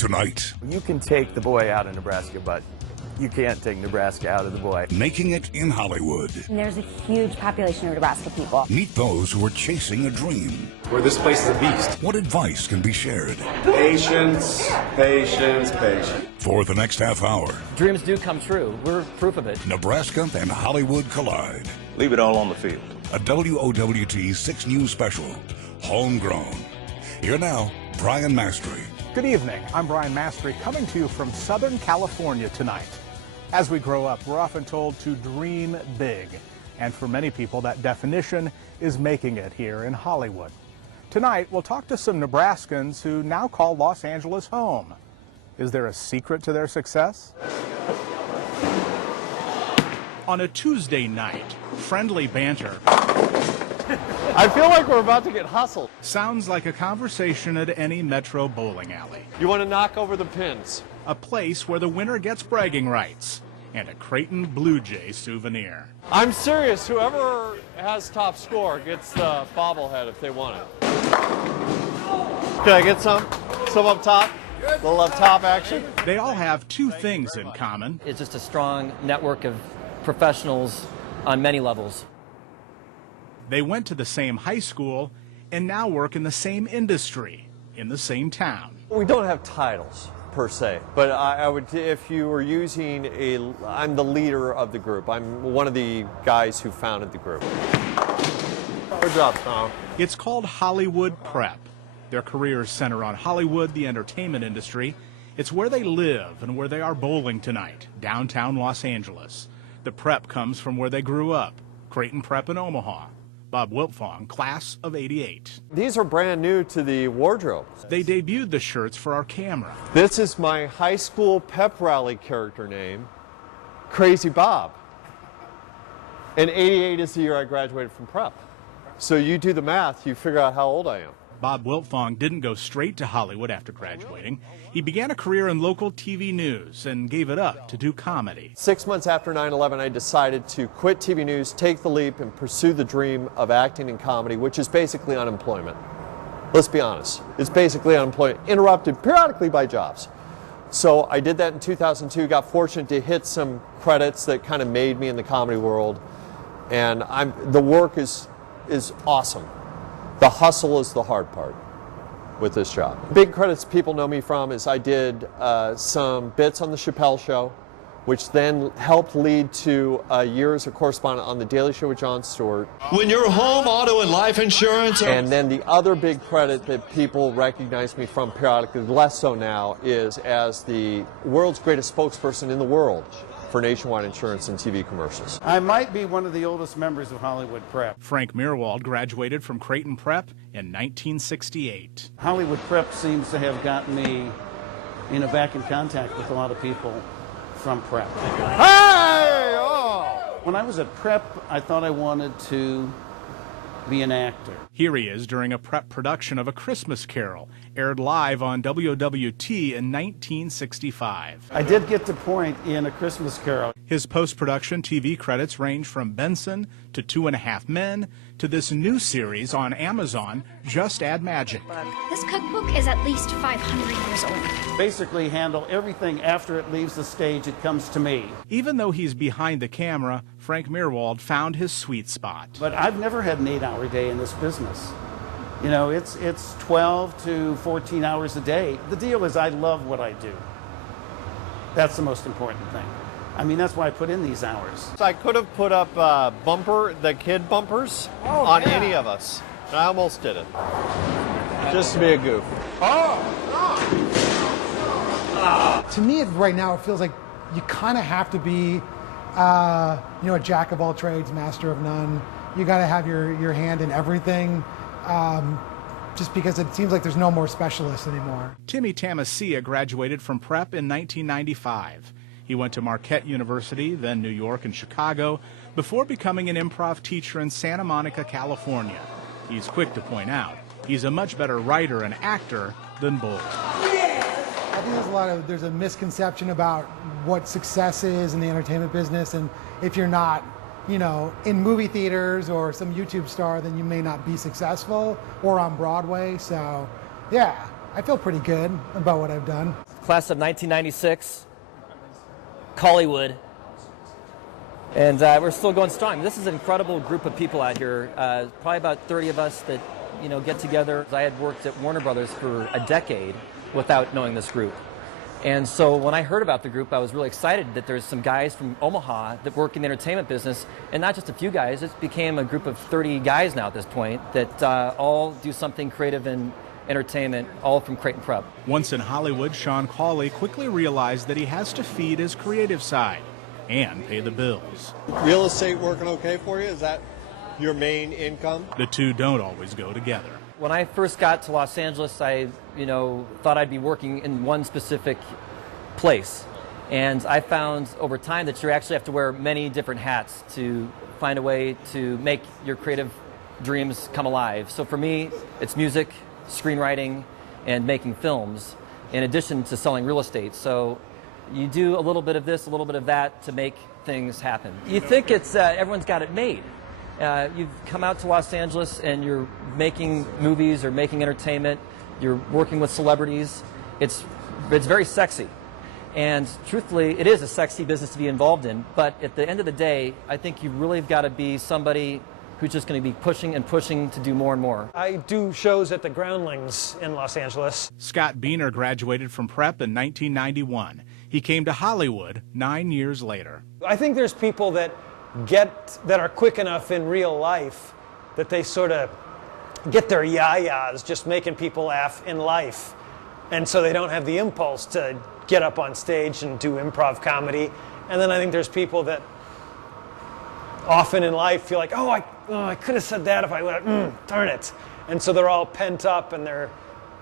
tonight. You can take the boy out of Nebraska, but you can't take Nebraska out of the boy. Making it in Hollywood. And there's a huge population of Nebraska people. Meet those who are chasing a dream. Where this place is a beast. What advice can be shared? Patience, patience, patience. For the next half hour, dreams do come true. We're proof of it. Nebraska and Hollywood collide. Leave it all on the field. A WOWT 6 News special, Homegrown. Here now, Brian Mastre. Good evening. I'm Brian Mastre, coming to you from Southern California tonight. As we grow up, we're often told to dream big. And for many people, that definition is making it here in Hollywood. Tonight, we'll talk to some Nebraskans who now call Los Angeles home. Is there a secret to their success? On a Tuesday night, friendly banter. I feel like we're about to get hustled. Sounds like a conversation at any metro bowling alley. You want to knock over the pins? A place where the winner gets bragging rights and a Creighton Blue Jay souvenir. I'm serious. Whoever has top score gets the bobblehead if they want it. Can I get some? Some up top? A little up top action? They all have two things in common. It's just a strong network of professionals on many levels. They went to the same high school and now work in the same industry, in the same town. We don't have titles, per se, but I would, if you were using I'm the leader of the group. I'm one of the guys who founded the group. Good job, Tom. It's called Hollywood Prep. Their careers center on Hollywood, the entertainment industry. It's where they live and where they are bowling tonight, downtown Los Angeles. The prep comes from where they grew up, Creighton Prep in Omaha. Bob Wiltfong, class of '88. These are brand new to the wardrobe. They debuted the shirts for our camera. This is my high school pep rally character name, Crazy Bob. And '88 is the year I graduated from prep. So you do the math, you figure out how old I am. Bob Wiltfong didn't go straight to Hollywood after graduating. He began a career in local TV news and gave it up to do comedy. 6 months after 9/11, I decided to quit TV news, take the leap, and pursue the dream of acting in comedy, which is basically unemployment. Let's be honest. It's basically unemployment, interrupted periodically by jobs. So I did that in 2002, got fortunate to hit some credits that kind of made me in the comedy world. And the work is awesome. The hustle is the hard part with this job. Big credits people know me from is I did some bits on The Chappelle Show, which then helped lead to a year as a correspondent on The Daily Show with Jon Stewart. When your home, auto, and life insurance... And then the other big credit that people recognize me from periodically, less so now, is as the world's greatest spokesperson in the world for Nationwide Insurance and TV commercials. I might be one of the oldest members of Hollywood Prep. Frank Meerwald graduated from Creighton Prep in 1968. Hollywood Prep seems to have gotten me, back in contact with a lot of people from Prep. Hey! Oh! When I was at Prep, I thought I wanted to be an actor. Here he is during a Prep production of A Christmas Carol, aired live on WWT in 1965. I did get to point in A Christmas Carol. His post-production TV credits range from Benson to 2.5 Men to this new series on Amazon, Just Add Magic. This cookbook is at least 500 years old. Basically handle everything after it leaves the stage, it comes to me. Even though he's behind the camera, Frank Meerwald found his sweet spot. But I've never had an 8-hour day in this business. It's 12 to 14 hours a day. The deal is I love what I do. That's the most important thing. That's why I put in these hours. So I could have put up the kid bumpers on any of us. And I almost did it. Just to be a goof. To me, right now, it feels like you kind of have to be, a jack of all trades, master of none. You got to have your hand in everything, just because it seems like there's no more specialists anymore. Timmy Tamasia graduated from Prep in 1995. He went to Marquette University, then New York and Chicago, before becoming an improv teacher in Santa Monica, California. He's quick to point out he's a much better writer and actor than both. I think there's a misconception about what success is in the entertainment business, and if you're not, in movie theaters or some YouTube star, then you may not be successful, or on Broadway. So, yeah, I feel pretty good about what I've done. Class of 1996, Hollywood, and we're still going strong. This is an incredible group of people out here. Probably about 30 of us that get together. I had worked at Warner Brothers for a decade without knowing this group. And so when I heard about the group, I was really excited that there's some guys from Omaha that work in the entertainment business, and not just a few guys. It became a group of 30 guys now at this point that all do something creative in entertainment, all from Crate and Prep. Once in Hollywood, Sean Cawley quickly realized that he has to feed his creative side and pay the bills. Real estate working okay for you? Is that your main income? The two don't always go together. When I first got to Los Angeles, I thought I'd be working in one specific place. And I found over time that you actually have to wear many different hats to find a way to make your creative dreams come alive. So for me, it's music, screenwriting, and making films, in addition to selling real estate. So you do a little bit of this, a little bit of that to make things happen. You think it's everyone's got it made. You've come out to Los Angeles and you're making movies or making entertainment. You're working with celebrities. It's very sexy. And truthfully, it is a sexy business to be involved in. But at the end of the day, I think you really have got to be somebody who's just going to be pushing and pushing to do more and more. I do shows at the Groundlings in Los Angeles. Scott Biener graduated from prep in 1991. He came to Hollywood 9 years later. I think there's people that are quick enough in real life that they sort of get their yayas just making people laugh in life. And so they don't have the impulse to get up on stage and do improv comedy. And then I think there's people that often in life feel like, oh, I could have said that if I would, darn it. And so they're all pent up and they're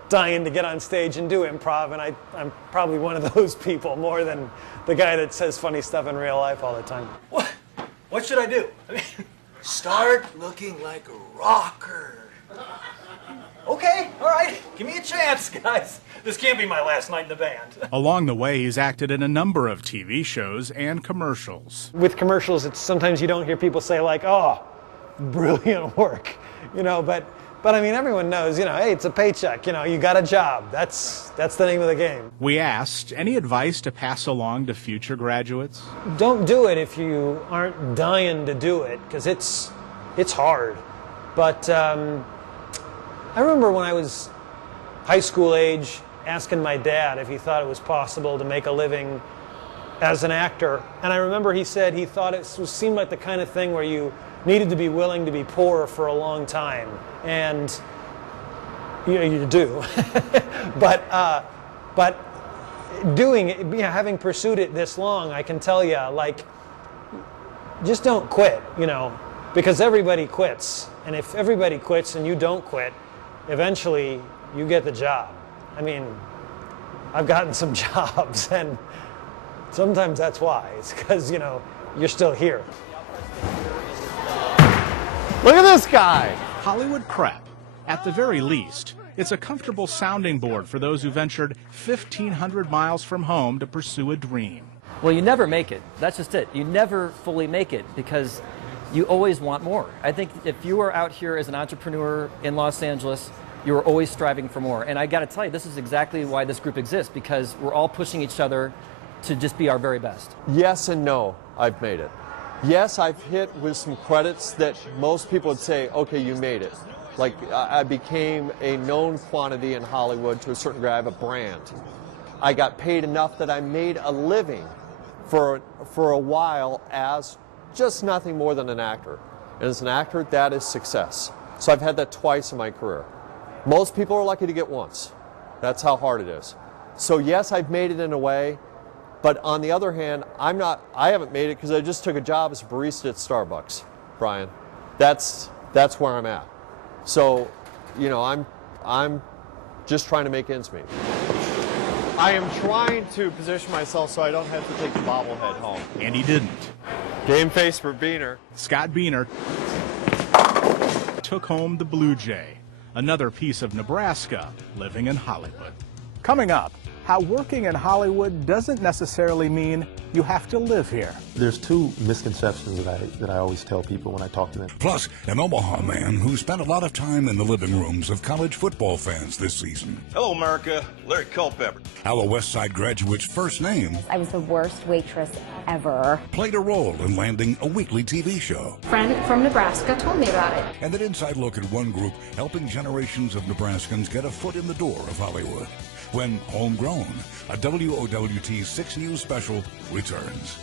dying to get on stage and do improv. And I'm probably one of those people more than the guy that says funny stuff in real life all the time. What should I do? Start looking like a rocker. Okay, all right, give me a chance, guys. This can't be my last night in the band. Along the way, he's acted in a number of TV shows and commercials. With commercials, it's sometimes you don't hear people say like, oh, brilliant work, but I mean, everyone knows, hey, it's a paycheck, you got a job. That's the name of the game. We asked, any advice to pass along to future graduates? Don't do it if you aren't dying to do it, because it's hard. But I remember when I was high school age asking my dad if he thought it was possible to make a living as an actor. And I remember he said he thought it seemed like the kind of thing where you needed to be willing to be poor for a long time. And you do. but doing it, having pursued it this long, I can tell you, just don't quit, because everybody quits. And if everybody quits and you don't quit, eventually you get the job. I mean, I've gotten some jobs, and sometimes that's why. It's because, you're still here. Look at this guy! Hollywood prep. At the very least, it's a comfortable sounding board for those who ventured 1,500 miles from home to pursue a dream. Well, you never make it. That's just it. You never fully make it because you always want more. I think if you are out here as an entrepreneur in Los Angeles, you are always striving for more. And I got to tell you, this is exactly why this group exists, because we're all pushing each other to just be our very best. Yes and no, I've made it. Yes, I've hit with some credits that most people would say, okay, you made it. Like, I became a known quantity in Hollywood to a certain degree. I have a brand. I got paid enough that I made a living for a while as just nothing more than an actor. And as an actor, that is success. So I've had that twice in my career. Most people are lucky to get once. That's how hard it is. So yes, I've made it in a way, but on the other hand, I haven't made it because I just took a job as a barista at Starbucks, Brian. That's where I'm at. So, I'm just trying to make ends meet. I am trying to position myself so I don't have to take the bobblehead home. And he didn't. Game face for Biener. Scott Biener took home the Blue Jay, another piece of Nebraska living in Hollywood. Coming up, how working in Hollywood doesn't necessarily mean you have to live here. There's two misconceptions that I always tell people when I talk to them. Plus, an Omaha man who spent a lot of time in the living rooms of college football fans this season. Hello, America. Larry Culpepper. How a West Side graduate's first name I was the worst waitress ever. played a role in landing a weekly TV show. A friend from Nebraska told me about it. And an inside look at one group helping generations of Nebraskans get a foot in the door of Hollywood. When Homegrown, a WOWT 6 News special, returns.